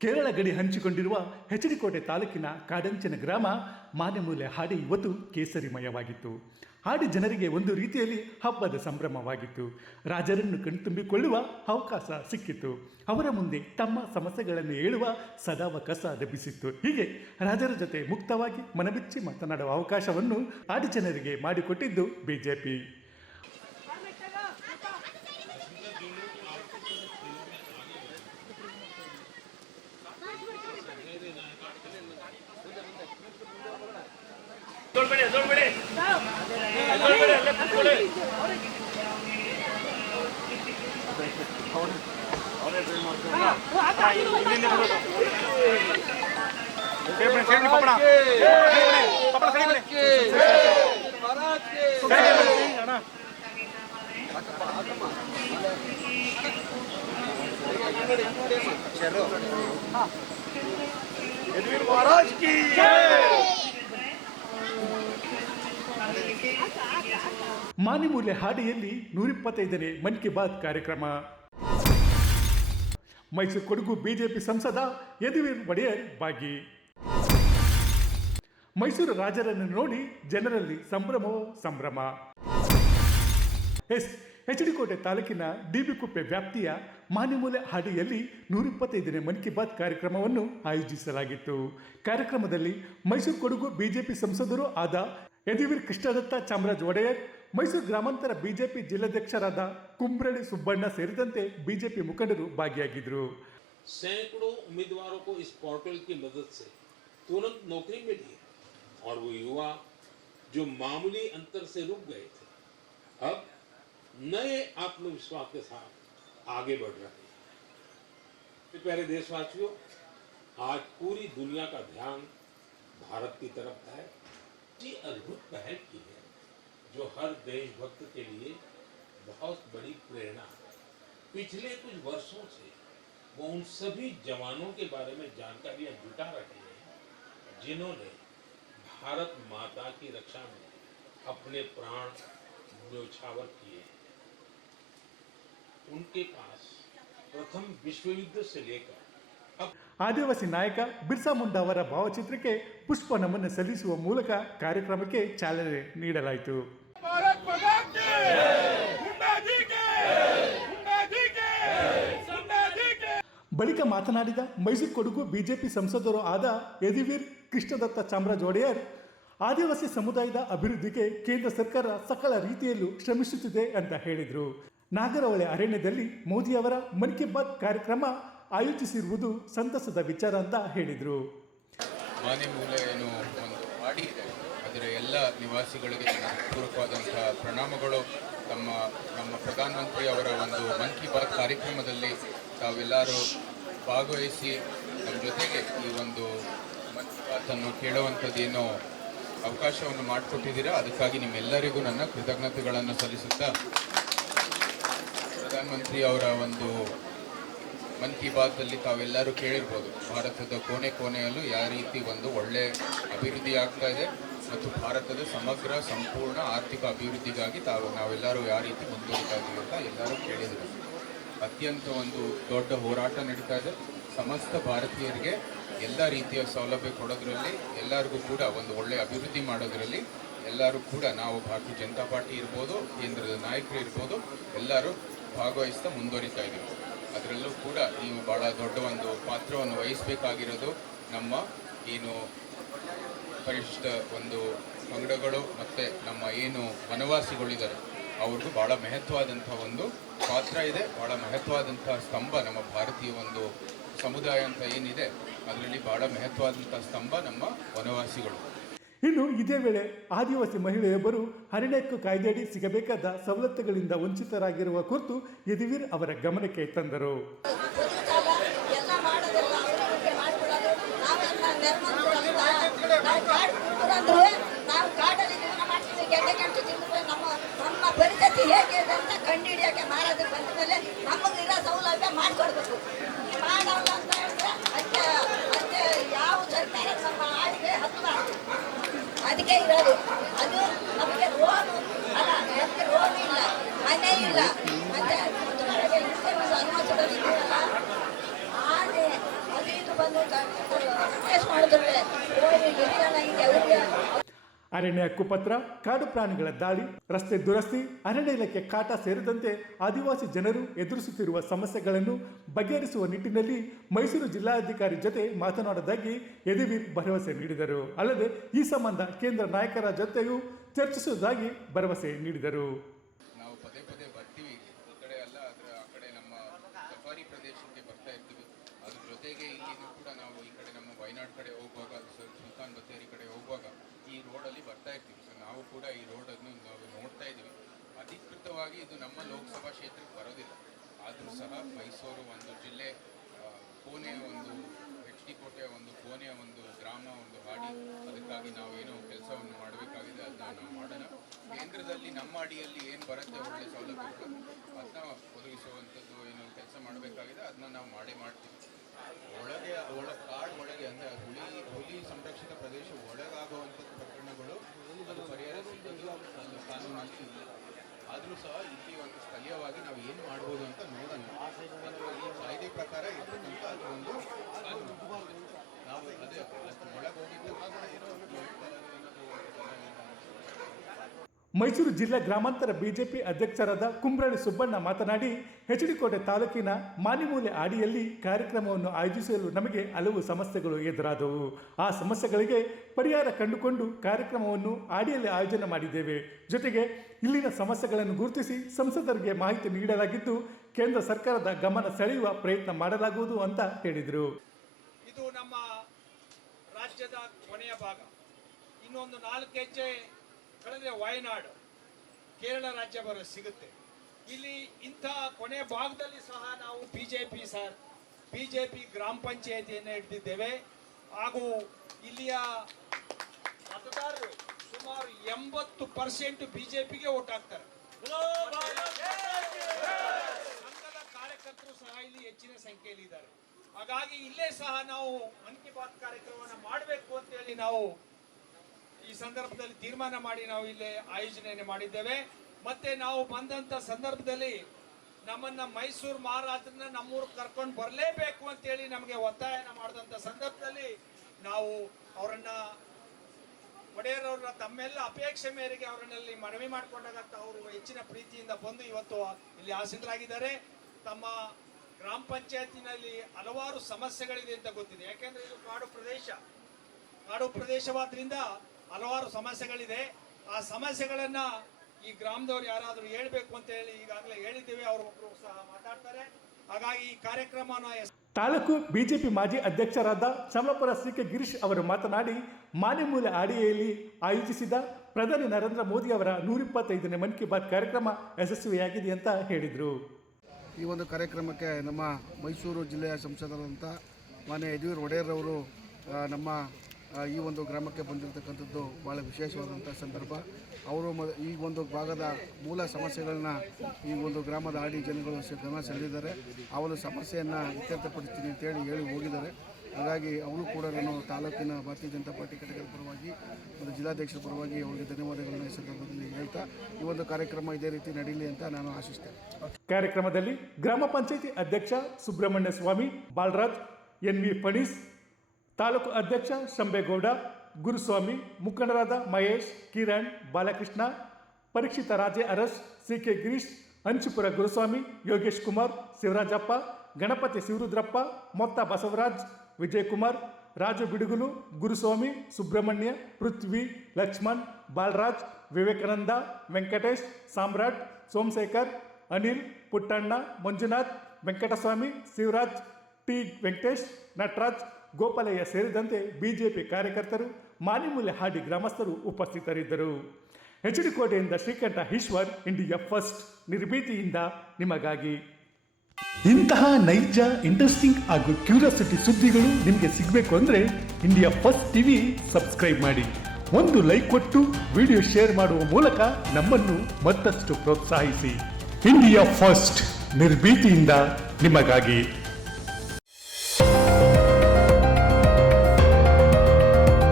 ಕೇರಳ ಗಡಿ ಹಂಚಿಕೊಂಡಿರುವ ಹೆಚಡಿಕೋಟೆ ತಾಲೂಕಿನ ಕಾಡಂಚನ ಗ್ರಾಮ ಮಾನೆಮೂಲೆ ಹಾಡಿ ಇವತ್ತು ಕೇಸರಿಮಯವಾಗಿತ್ತು. ಹಾಡಿ ಜನರಿಗೆ ಒಂದು ರೀತಿಯಲ್ಲಿ ಹಬ್ಬದ ಸಂಭ್ರಮವಾಗಿತ್ತು. ರಾಜರನ್ನು ಕಣ್ತುಂಬಿಕೊಳ್ಳುವ ಅವಕಾಶ ಸಿಕ್ಕಿತು ಅವರ ಮುಂದೆ ತಮ್ಮ ಸಮಸ್ಯೆಗಳನ್ನು ಹೇಳುವ ಸದಾವಕಾಶ ಲಭಿಸಿತ್ತು ಹೀಗೆ ರಾಜರ ಜೊತೆ ಮುಕ್ತವಾಗಿ ಮನಬಿಚ್ಚಿ ಮಾತನಾಡುವ ಅವಕಾಶವನ್ನು ಹಾಡಿ ಜನರಿಗೆ ಮಾಡಿಕೊಟ್ಟಿದ್ದು ಬಿಜೆಪಿ. ದೊಡ್ಡಬೇಡಿ ಅಲ್ಲೇ ಮಾನಿಮೂಲೆ ಹಾಡಿಯಲ್ಲಿ ನೂರಿಪ್ಪತ್ತೈದನೇ ಮನ್ ಕಿ ಬಾತ್ ಕಾರ್ಯಕ್ರಮ. ಮೈಸೂರು ಕೊಡಗು ಬಿಜೆಪಿ ಸಂಸದ ಯದುವೀರ್ ಒಡೆಯರ್ ಭಾಗಿ ಮೈಸೂರು ರಾಜರನ್ನು ನೋಡಿ ಜನರಲ್ಲಿ ಸಂಭ್ರಮವೋ ಸಂಭ್ರಮ. ಎಸ್ ಎಚ್ ಡಿ ಕೋಟೆ ತಾಲೂಕಿನ ಡಿಬಿಕುಪ್ಪೆ ವ್ಯಾಪ್ತಿಯ ಮಾನಿಮೂಲೆ ಹಾಡಿಯಲ್ಲಿ ನೂರಿಪ್ಪತ್ತೈದನೇ ಮನ್ ಕಿ ಬಾತ್ ಕಾರ್ಯಕ್ರಮವನ್ನು ಆಯೋಜಿಸಲಾಗಿತ್ತು ಕಾರ್ಯಕ್ರಮದಲ್ಲಿ ಮೈಸೂರು ಕೊಡಗು ಬಿಜೆಪಿ ಸಂಸದರು ಆದ ಯದುವೀರ್ ಕೃಷ್ಣದತ್ತ ಚಾಮರಾಜ್ ಒಡೆಯರ್ ಮೈಸೂರು ಗ್ರಾಮಾಂತರ ಬಿಜೆಪಿ ಜಿಲ್ಲಾಧ್ಯಕ್ಷರಾದ ಕುಂಬ್ರಳ್ಳಿ ಸುಬ್ಬಣ್ಣ ಸೇರಿದಂತೆ ಬಿಜೆಪಿ ಮುಖಂಡರು ಭಾಗಿಯಾಗಿದ್ದರು सैकड़ों उम्मीदवारों को इस पोर्टल की मदद से तुरंत नौकरी मिली है और वो युवा जो मामूली अंतर से रुक गए थे अब नए आत्मविश्वास के साथ आगे बढ़ रहे हैं। तो प्यारे देशवासियों, आज पूरी दुनिया का ध्यान भारत की तरफ़ है। जी अद्भुत पहल की है, जो हर देशभक्त के लिए बहुत बड़ी प्रेरणा है। पिछले कुछ वर्षों से वो उन सभी जवानों के बारे में जानकारियाँ जुटा रहे हैं, जिन्होंने भारत माता की रक्षा में अपने प्राण न्यौछावर किए। उनके पास प्रथम विश्व युद्ध से लेकर अब ಆದಿವಾಸಿ ನಾಯಕ ಬಿರ್ಸಾ ಮುಂಡಾ ಅವರ ಭಾವಚಿತ್ರಕ್ಕೆ ಪುಷ್ಪ ನಮನ ಸಲ್ಲಿಸುವ ಮೂಲಕ ಕಾರ್ಯಕ್ರಮಕ್ಕೆ ಚಾಲನೆ ನೀಡಲಾಯಿತು भारत माता की मुंडा जी के मुंडा जी के मुंडा जी के ಬಳಿಕ ಮಾತನಾಡಿದ ಮೈಸೂರು ಕೊಡಗು ಬಿಜೆಪಿ ಸಂಸದರು ಆದ ಯದುವೀರ್ ಕೃಷ್ಣದತ್ತ ಚಾಮರಾಜ್ ಒಡೆಯರ್ ಆದಿವಾಸಿ ಸಮುದಾಯದ ಅಭಿವೃದ್ಧಿಗೆ ಕೇಂದ್ರ ಸರ್ಕಾರ ಸಕಲ ರೀತಿಯಲ್ಲೂ ಶ್ರಮಿಸುತ್ತಿದೆ ಅಂತ ಹೇಳಿದರು ನಾಗರಹೊಳೆ ಅರಣ್ಯದಲ್ಲಿ ಮೋದಿಯವರ ಮನ್ ಕಿ ಬಾತ್ ಕಾರ್ಯಕ್ರಮ ಆಯೋಜಿಸಿರುವುದು ಸಂತಸದ ವಿಚಾರ ಅಂತ ಹೇಳಿದರು. ಮಾನೆ ಮೂಲ ಏನು ಒಂದು ಮಾಡಿ ಇದೆ. ಅದರ ಎಲ್ಲ ನಿವಾಸಿಗಳಿಗೆ ಪೂರಕವಾದಂತಹ ಪ್ರಣಾಮಗಳು. ತಮ್ಮ, ನಮ್ಮ ಪ್ರಧಾನಮಂತ್ರಿ ಅವರ ಒಂದು ಮನ್ ಕಿ ಬಾತ್ ಕಾರ್ಯಕ್ರಮದಲ್ಲಿ ತಾವೆಲ್ಲರೂ ಭಾಗವಹಿಸಿ ನಮ್ಮ ಜೊತೆಗೆ ಈ ಒಂದು ಮನ್ ಕಿ ಬಾತನ್ನು ಕೇಳುವಂಥದ್ದೇನೋ ಅವಕಾಶವನ್ನು ಮಾಡಿಕೊಟ್ಟಿದ್ದೀರಾ? ಅದಕ್ಕಾಗಿ ನಿಮ್ಮೆಲ್ಲರಿಗೂ ನನ್ನ ಕೃತಜ್ಞತೆಗಳನ್ನು ಸಲ್ಲಿಸುತ್ತಾ ಪ್ರಧಾನಮಂತ್ರಿ ಅವರ ಒಂದು ಮನ್ ಕಿ ತಾವೆಲ್ಲರೂ ಕೇಳಿರ್ಬೋದು, ಭಾರತದ ಕೋಣೆ ಕೋಣೆಯಲ್ಲೂ ಯಾವ ರೀತಿ ಒಂದು ಒಳ್ಳೆ ಅಭಿವೃದ್ಧಿ ಆಗ್ತಾ ಇದೆ ಮತ್ತು ಭಾರತದ ಸಮಗ್ರ, ಸಂಪೂರ್ಣ ಆರ್ಥಿಕ ಅಭಿವೃದ್ಧಿಗಾಗಿ ತಾವು, ನಾವೆಲ್ಲರೂ ಯಾವ ರೀತಿ ಮುಂದುವರಿತಾ ಇದ್ದೀವಿ ಅಂತ ಎಲ್ಲರೂ ಕೇಳಿದರು. ಅತ್ಯಂತ ಒಂದು ದೊಡ್ಡ ಹೋರಾಟ ನಡೀತಾ ಇದೆ. ಸಮಸ್ತ ಭಾರತೀಯರಿಗೆ ಎಲ್ಲ ರೀತಿಯ ಸೌಲಭ್ಯ ಕೊಡೋದ್ರಲ್ಲಿ ಎಲ್ಲರಿಗೂ ಕೂಡ ಒಂದು ಒಳ್ಳೆ ಅಭಿವೃದ್ಧಿ ಮಾಡೋದ್ರಲ್ಲಿ ಎಲ್ಲರೂ ಕೂಡ ನಾವು ಭಾರತೀಯ ಜನತಾ ಪಾರ್ಟಿ ಇರ್ಬೋದು, ಕೇಂದ್ರದ ನಾಯಕರು ಇರ್ಬೋದು, ಎಲ್ಲರೂ ಭಾಗವಹಿಸ್ತಾ ಮುಂದುವರಿತಾ ಇದ್ದೀವಿ. ಅದರಲ್ಲೂ ಕೂಡ ನೀವು ಭಾಳ ದೊಡ್ಡ ಒಂದು ಪಾತ್ರವನ್ನು ವಹಿಸಬೇಕಾಗಿರೋದು ನಮ್ಮ ಏನು ಪರಿಶಿಷ್ಟ ಒಂದು ಪಂಗಡಗಳು ಮತ್ತು ನಮ್ಮ ಏನು ವನವಾಸಿಗಳಿದ್ದಾರೆ. ಅವ್ರಿಗೂ ಭಾಳ ಮಹತ್ವವಾದಂಥ ಒಂದು ಪಾತ್ರ ಇದೆ ಭಾಳ ಮಹತ್ವವಾದಂಥ ಸ್ತಂಭ ನಮ್ಮ ಭಾರತೀಯ ಒಂದು ಸಮುದಾಯ ಅಂತ ಏನಿದೆ, ಅದರಲ್ಲಿ ಭಾಳ ಮಹತ್ವವಾದಂಥ ಸ್ತಂಭ ನಮ್ಮ ವನವಾಸಿಗಳು. ಇನ್ನು ಇದೇ ವೇಳೆ ಆದಿವಾಸಿ ಮಹಿಳೆಯೊಬ್ಬರು ಅರಣ್ಯಕ್ಕೂ ಕಾಯ್ದೆಯಡಿ ಸಿಗಬೇಕಾದ ಸವಲತ್ತುಗಳಿಂದ ವಂಚಿತರಾಗಿರುವ ಕುರಿತು ಯದುವೀರ್ ಅವರ ಗಮನಕ್ಕೆ ತಂದರು. ಬದುಕಾಗ ಎಲ್ಲ ಮಾಡೋದೆಲ್ಲ ಅವ್ರವ್ರಿಗೆ ಮಾಡ್ಕೊಳ್ಳೋದು ನಾವೆಲ್ಲ ನೆರಮಂತ್ರು ನಾವು ಕಾಡು ಕುರುಬರಂದ್ರೆ ನಾವು ಕಾಡಲ್ಲಿ ಜೀವನ ಮಾಡ್ತೀವಿ ಗೆಡ್ಡೆ ಕೆಂಟು ತಿಂದ್ರೆ ನಮ್ಮ ನಮ್ಮ ಪರಿಸ್ಥಿತಿ ಹೇಗಿದೆ ಅಂತ ಕಂಡುಹಿಡಿಯೋಕೆ ಮಾರೋದಕ್ಕೆ ಬಂದ ಮೇಲೆ ನಮಗಿರೋ ಸೌಲಭ್ಯ ಮಾಡಿಕೊಡ್ಬೇಕು ಮಾಡಲ್ಲ ಅಂತ ಹೇಳಿದ್ರೆ ಅದಕ್ಕೆ ಅದಕ್ಕೆ ಯಾವ ಸರ್ಕಾರ ನಮ್ಮ ಆಡಿಗೆ ಹತ್ತಬಾರ್ದು ಅದಕ್ಕೆ ಇರೋದು ಅದು ನಮಗೆ ರೋನು ಅಲ್ಲ ನಮಗೆ ರೋನು ಇಲ್ಲ ಮನೆ ಇಲ್ಲ ಮತ್ತೆ ಮುತ್ತುಗಳಿಗೆ ಇಷ್ಟೇ ಒಂದು ಅನುಮತಿ ಬಂದಿದ್ದೀವಲ್ಲ ಆನೆ ಅದು ಇದು ಬಂದು ಟೆಸ್ಟ್ ಮಾಡಿದ್ರೆ ಓ ಈಗ ಹಿಂಗೆ ಅವ್ರಿಗೆ ಅರಣ್ಯ ಕುಪತ್ರ, ಕಾಡು ಪ್ರಾಣಿಗಳ ದಾಳಿ, ರಸ್ತೆ ದುರಸ್ತಿ, ಅರಣ್ಯ ಇಲಾಖೆ ಕಾಟ ಸೇರಿದಂತೆ ಆದಿವಾಸಿ ಜನರು ಎದುರಿಸುತ್ತಿರುವ ಸಮಸ್ಯೆಗಳನ್ನು ಬಗೆಹರಿಸುವ ನಿಟ್ಟಿನಲ್ಲಿ ಮೈಸೂರು ಜಿಲ್ಲಾಧಿಕಾರಿ ಜೊತೆ ಮಾತನಾಡುವುದಾಗಿ ಯದುವೀರ್ ಭರವಸೆ ನೀಡಿದರು. ಅಲ್ಲದೆ ಈ ಸಂಬಂಧ ಕೇಂದ್ರ ನಾಯಕರ ಜೊತೆಯೂ ಚರ್ಚಿಸುವುದಾಗಿ ಭರವಸೆ ನೀಡಿದರು ನಾವು ಪದೇ ಪದೇ ಬರ್ತೀವಿ ಇಲ್ಲಿ ಈ ಕಡೆ ಅಲ್ಲ ಅದರ ಆ ಕಡೆ ನಮ್ಮ ಸಫಾರಿ ಪ್ರದೇಶಕ್ಕೆ ಬರ್ತಾ ಇರ್ತೀವಿ ಅದ್ರ ಜೊತೆಗೆ ಇಲ್ಲಿನೂ ಕೂಡ ನಾವು ಈ ಕಡೆ ನಮ್ಮ ವಯನಾಡ್ ಕಡೆ ಹೋಗುವಾಗ ಸು- ಸುಲ್ತಾನ್ ಬತ್ತೇರಿ ಕಡೆ ಹೋಗುವಾಗ ಈ ರೋಡಲ್ಲಿ ಬರ್ತಾ ಇರ್ತೀವಿ ಸೊ ನಾವು ಕೂಡ ಈ ರೋಡನ್ನು ನಾವು ನೋಡ್ತಾ ಇದ್ದೀವಿ ಅಧಿಕೃತವಾಗಿ ಇದು ನಮ್ಮ ಲೋಕಸಭಾ ಕ್ಷೇತ್ರಕ್ಕೆ ಬರೋದಿಲ್ಲ ಆದರೂ ಸಹ ಮೈಸೂರು ಒಂದು ಜಿಲ್ಲೆ ಆ, ಕೋಣೆ ಒಂದು ಎಚ್ ಡಿ ಕೋಟೆಯ ಒಂದು ಕೋಣೆಯ ಒಂದು ಗ್ರಾಮ ಒಂದು ಹಾಡಿ ಅದಕ್ಕಾಗಿ ನಾವೇನು ಕೆಲಸವನ್ನು ಮಾಡಬೇಕಾಗಿದೆ, ಅದನ್ನ ನಾವು ಮಾಡೋಣ. ಕೇಂದ್ರದಲ್ಲಿ ನಮ್ಮ ಅಡಿಯಲ್ಲಿ ಏನು ಬರುತ್ತೆ ಒಳ್ಳೆ ಸೌಲಭ್ಯಗಳು? ಅದನ್ನ ಒದಗಿಸುವಂಥದ್ದು ಏನು ಕೆಲಸ ಮಾಡಬೇಕಾಗಿದೆ, ಅದನ್ನ ನಾವು ಮಾಡೇ ಮಾಡ್ತೀವಿ. ಒಳಗೆ, ಒಳ, ಕಾಡು ಒಳಗೆ ಅಂದರೆ ಹುಲಿ ಹುಲಿ ಸಂರಕ್ಷಿತ ಪ್ರದೇಶ ಒಳಗಾಗುವಂಥದ್ದು ಪ್ರಕರಣಗಳು, ಅದು ಪರಿಹಾರ ಸಿಗೋದು ಒಂದು ಕಾನೂನಲ್ಲಿ ಇಲ್ಲ ಆದರೂ ಸಹ ಇಲ್ಲಿ ಒಂದು ಸ್ಥಳೀಯವಾಗಿ ನಾವು ಏನು ಮಾಡ್ಬೋದು ಅಂತ ನೋಡೋಣ. ಅದು ಈ ಕಾಯ್ದೆ ಪ್ರಕಾರ ಇರ್ತಕ್ಕಂಥ ಅದು ಒಂದು ನಾವು ಅದೇ ಅದ್ರ ಒಳಗೆ ಹೋಗಿದ್ದು ಮಾತ್ರ ಏನೋ ಒಂದು ಹೇಳ್ತಾರೆ, ಏನಾದ್ರು ಒಂದು ಮೈಸೂರು ಜಿಲ್ಲಾ ಗ್ರಾಮಾಂತರ ಬಿಜೆಪಿ ಅಧ್ಯಕ್ಷರಾದ ಕುಂಬ್ರಳ್ಳಿ ಸುಬ್ಬಣ್ಣ ಮಾತನಾಡಿ, ಹೆಚ್ಡಿಕೋಟೆ ತಾಲೂಕಿನ ಮಾನಿಮೂಲೆ ಆಡಿಯಲ್ಲಿ ಕಾರ್ಯಕ್ರಮವನ್ನು ಆಯೋಜಿಸಲು ನಮಗೆ ಹಲವು ಸಮಸ್ಯೆಗಳು ಎದುರಾದವು. ಆ ಸಮಸ್ಯೆಗಳಿಗೆ ಪರಿಹಾರ ಕಂಡುಕೊಂಡು ಕಾರ್ಯಕ್ರಮವನ್ನು ಆಡಿಯಲ್ಲಿ ಆಯೋಜನೆ ಮಾಡಿದ್ದೇವೆ. ಜೊತೆಗೆ ಇಲ್ಲಿನ ಸಮಸ್ಯೆಗಳನ್ನು ಗುರುತಿಸಿ ಸಂಸದರಿಗೆ ಮಾಹಿತಿ ನೀಡಲಾಗಿದ್ದು, ಕೇಂದ್ರ ಸರ್ಕಾರದ ಗಮನ ಸೆಳೆಯುವ ಪ್ರಯತ್ನ ಮಾಡಲಾಗುವುದು ಅಂತ ಹೇಳಿದರು. ಇದು ನಮ್ಮ ರಾಜ್ಯದ ಕೊನೆಯ ಭಾಗ. ಇನ್ನೊಂದು ನಾಲ್ಕು ಹೆಜ್ಜೆ ಕಳೆದ್ರೆ ವಯನಾಡು ಕೇರಳ ರಾಜ್ಯ ಬರೋ ಸಿಗುತ್ತೆ. ಇಲ್ಲಿ ಇಂಥ ಕೊನೆ ಭಾಗದಲ್ಲಿ ಸಹ ನಾವು ಬಿಜೆಪಿ ಸರ್, ಬಿಜೆಪಿ ಗ್ರಾಮ ಪಂಚಾಯತಿಯನ್ನು ಹಿಡಿದಿದ್ದೇವೆ. ಹಾಗೂ ಇಲ್ಲಿಯ ಮತದಾರರು ಸುಮಾರು ಎಂಬತ್ತು ಪರ್ಸೆಂಟ್ ಬಿಜೆಪಿಗೆ ಓಟ್ ಹಾಕ್ತಾರೆ. ಸಂಘದ ಕಾರ್ಯಕರ್ತರು ಸಹ ಇಲ್ಲಿ ಹೆಚ್ಚಿನ ಸಂಖ್ಯೆಯಲ್ಲಿ ಇದ್ದಾರೆ ಹಾಗಾಗಿ ಇಲ್ಲೇ ಸಹ ನಾವು ಮನ್ ಕಿ ಬಾತ್ ಕಾರ್ಯಕ್ರಮವನ್ನು ಮಾಡಬೇಕು ಅಂತೇಳಿ ನಾವು ಸಂದರ್ಭದಲ್ಲಿ ತೀರ್ಮಾನ ಮಾಡಿ ನಾವು ಇಲ್ಲಿ ಆಯೋಜನೆಯನ್ನು ಮಾಡಿದ್ದೇವೆ. ಮತ್ತೆ ನಾವು ಬಂದಂತ ಸಂದರ್ಭದಲ್ಲಿ ನಮ್ಮನ್ನ ಮೈಸೂರು ಮಹಾರಾಜರನ್ನ ನಮ್ಮೂರು ಕರ್ಕೊಂಡು ಬರಲೇಬೇಕು ಅಂತೇಳಿ ನಮಗೆ ಒತ್ತಾಯನ ಮಾಡಿದಂತ ಸಂದರ್ಭದಲ್ಲಿ ನಾವು ಅವರನ್ನ ಒಡೆಯರವರ ತಮ್ಮೆಲ್ಲ ಅಪೇಕ್ಷೆ ಮೇರೆಗೆ ಅವರನ್ನಲ್ಲಿ ಮನವಿ ಮಾಡಿಕೊಂಡಾಗ ಅವರು ಹೆಚ್ಚಿನ ಪ್ರೀತಿಯಿಂದ ಬಂದು ಇವತ್ತು ಇಲ್ಲಿ ಆಸೀನರಾಗಿದ್ದಾರೆ ತಮ್ಮ ಗ್ರಾಮ ಪಂಚಾಯತಿನಲ್ಲಿ ಹಲವಾರು ಸಮಸ್ಯೆಗಳಿದೆ ಅಂತ ಗೊತ್ತಿದೆ. ಯಾಕೆಂದ್ರೆ ಇದು ಕಾಡು ಪ್ರದೇಶ. ಕಾಡು ಪ್ರದೇಶವಾದ್ರಿಂದ ಹಲವಾರು ಸಮಸ್ಯೆಗಳಿದೆ. ಆ ಸಮಸ್ಯೆಗಳನ್ನ ಈ ಗ್ರಾಮದವ್ರು ಯಾರಾದರೂ ಹೇಳ್ಬೇಕು ಅಂತ ಹೇಳಿ ಈಗಾಗಲೇ ಹೇಳಿದ್ದೇವೆ. ಅವರು ಒಬ್ಬರು ಸಹ ಮಾತಾಡ್ತಾರೆ. ಹಾಗಾಗಿ ಈ ಕಾರ್ಯಕ್ರಮನ ತಾಲೂಕು ಬಿಜೆಪಿ ಮಾಜಿ ಅಧ್ಯಕ್ಷರಾದ ಚಮ್ಮಪುರ ಸಿ ಕೆ ಗಿರೀಶ್ ಅವರು ಮಾತನಾಡಿ ಮಾನ್ಯಮೂಲ ಆಡಿಯಲ್ಲಿ ಆಯೋಜಿಸಿದ ಪ್ರಧಾನಿ ನರೇಂದ್ರ ಮೋದಿ ಅವರ ನೂರಿಪ್ಪತ್ತೈದನೇ ಮನ್ ಕಿ ಬಾತ್ ಕಾರ್ಯಕ್ರಮ ಯಶಸ್ವಿಯಾಗಿದೆ ಅಂತ ಹೇಳಿದರು. ಈ ಒಂದು ಕಾರ್ಯಕ್ರಮಕ್ಕೆ ನಮ್ಮ ಮೈಸೂರು ಜಿಲ್ಲೆಯ ಸಂಸದರಂಥ ಮಾನ್ಯ ಯದುವೀರ್ ಒಡೆಯರ್ ಅವರು ನಮ್ಮ ಈ ಒಂದು ಗ್ರಾಮಕ್ಕೆ ಬಂದಿರತಕ್ಕಂಥದ್ದು ಭಾಳ ವಿಶೇಷವಾದಂಥ ಸಂದರ್ಭ. ಅವರು ಮ, ಈ ಒಂದು ಭಾಗದ ಮೂಲ ಸಮಸ್ಯೆಗಳನ್ನ ಈ ಒಂದು ಗ್ರಾಮದ ಆಡಿ ಜನಗಳು ಗಮನ ಸೆಳೆದಿದ್ದಾರೆ. ಅವರು ಒಂದು ಸಮಸ್ಯೆಯನ್ನು ಇತ್ಯರ್ಥಪಡಿಸ್ತೀನಿ ಅಂತೇಳಿ ಹೇಳಿ ಹೋಗಿದ್ದಾರೆ. ಹಾಗಾಗಿ ಅವರು ಕೂಡ ನಾನು ತಾಲೂಕಿನ ಭಾರತೀಯ ಜನತಾ ಪಾರ್ಟಿ ಘಟಕದ ಪರವಾಗಿ ಮತ್ತು ಜಿಲ್ಲಾಧ್ಯಕ್ಷರ ಪರವಾಗಿ ಅವರಿಗೆ ಧನ್ಯವಾದಗಳನ್ನು ಈ ಸಂದರ್ಭದಲ್ಲಿ ಹೇಳ್ತಾ, ಈ ಒಂದು ಕಾರ್ಯಕ್ರಮ ಇದೇ ರೀತಿ ನಡೀಲಿ ಅಂತ ನಾನು ಆಶಿಸ್ತೇನೆ. ಕಾರ್ಯಕ್ರಮದಲ್ಲಿ ಗ್ರಾಮ ಪಂಚಾಯಿತಿ ಅಧ್ಯಕ್ಷ ಸುಬ್ರಹ್ಮಣ್ಯ ಸ್ವಾಮಿ, ಬಾಲರಾಜ್ ಎನ್ ವಿ ಫಣೀಸ್ ತಾಲೂಕು ಅಧ್ಯಕ್ಷ ಶಂಬೇಗೌಡ ಗುರುಸ್ವಾಮಿ ಮುಖಂಡರಾದ Mahesh Kiran Balakrishna Parikshita Raje Aras C K Girish Anchupura Guruswamy Yogesh Kumar Shivarajappa Ganapathi Shivarudrappa Motta Basavaraj Vijayakumar Raju Bidugulu Guruswamy Subramanya Prithvi Lakshman Balaraj Vivekananda Venkatesh Samrat Somashekar Anil Puttanna Manjunath Venkataswamy Shivaraj T Venkatesh Nataraj Gopalaiah ಸೇರಿದಂತೆ BJP ಕಾರ್ಯಕರ್ತರು, ಮಾನಿಮೂಲೆ ಹಾಡಿ ಗ್ರಾಮಸ್ಥರು ಉಪಸ್ಥಿತರಿದ್ದರು. H ಕೋಟೆಯಿಂದ Srikanta Eshwar, India first, ನಿರ್ಭೀತಿಯಿಂದ ನಿಮಗಾಗಿ. ಇಂತಹ ನೈಜ ಇಂಟ್ರೆಸ್ಟಿಂಗ್ ಹಾಗೂ ಕ್ಯೂರಿಯಾಸಿಟಿ ಸುದ್ದಿಗಳು ನಿಮಗೆ ಸಿಗಬೇಕು ಅಂದರೆ ಇಂಡಿಯಾ ಫಸ್ಟ್ ಟಿವಿ ಸಬ್ಸ್ಕ್ರೈಬ್ ಮಾಡಿ. ಒಂದು ಲೈಕ್ ಕೊಟ್ಟು ವಿಡಿಯೋ ಶೇರ್ ಮಾಡುವ ಮೂಲಕ ನಮ್ಮನ್ನು ಮತ್ತಷ್ಟು ಪ್ರೋತ್ಸಾಹಿಸಿ. ಇಂಡಿಯಾ ಫಸ್ಟ್, ನಿರ್ಭೀತಿಯಿಂದ ನಿಮಗಾಗಿ.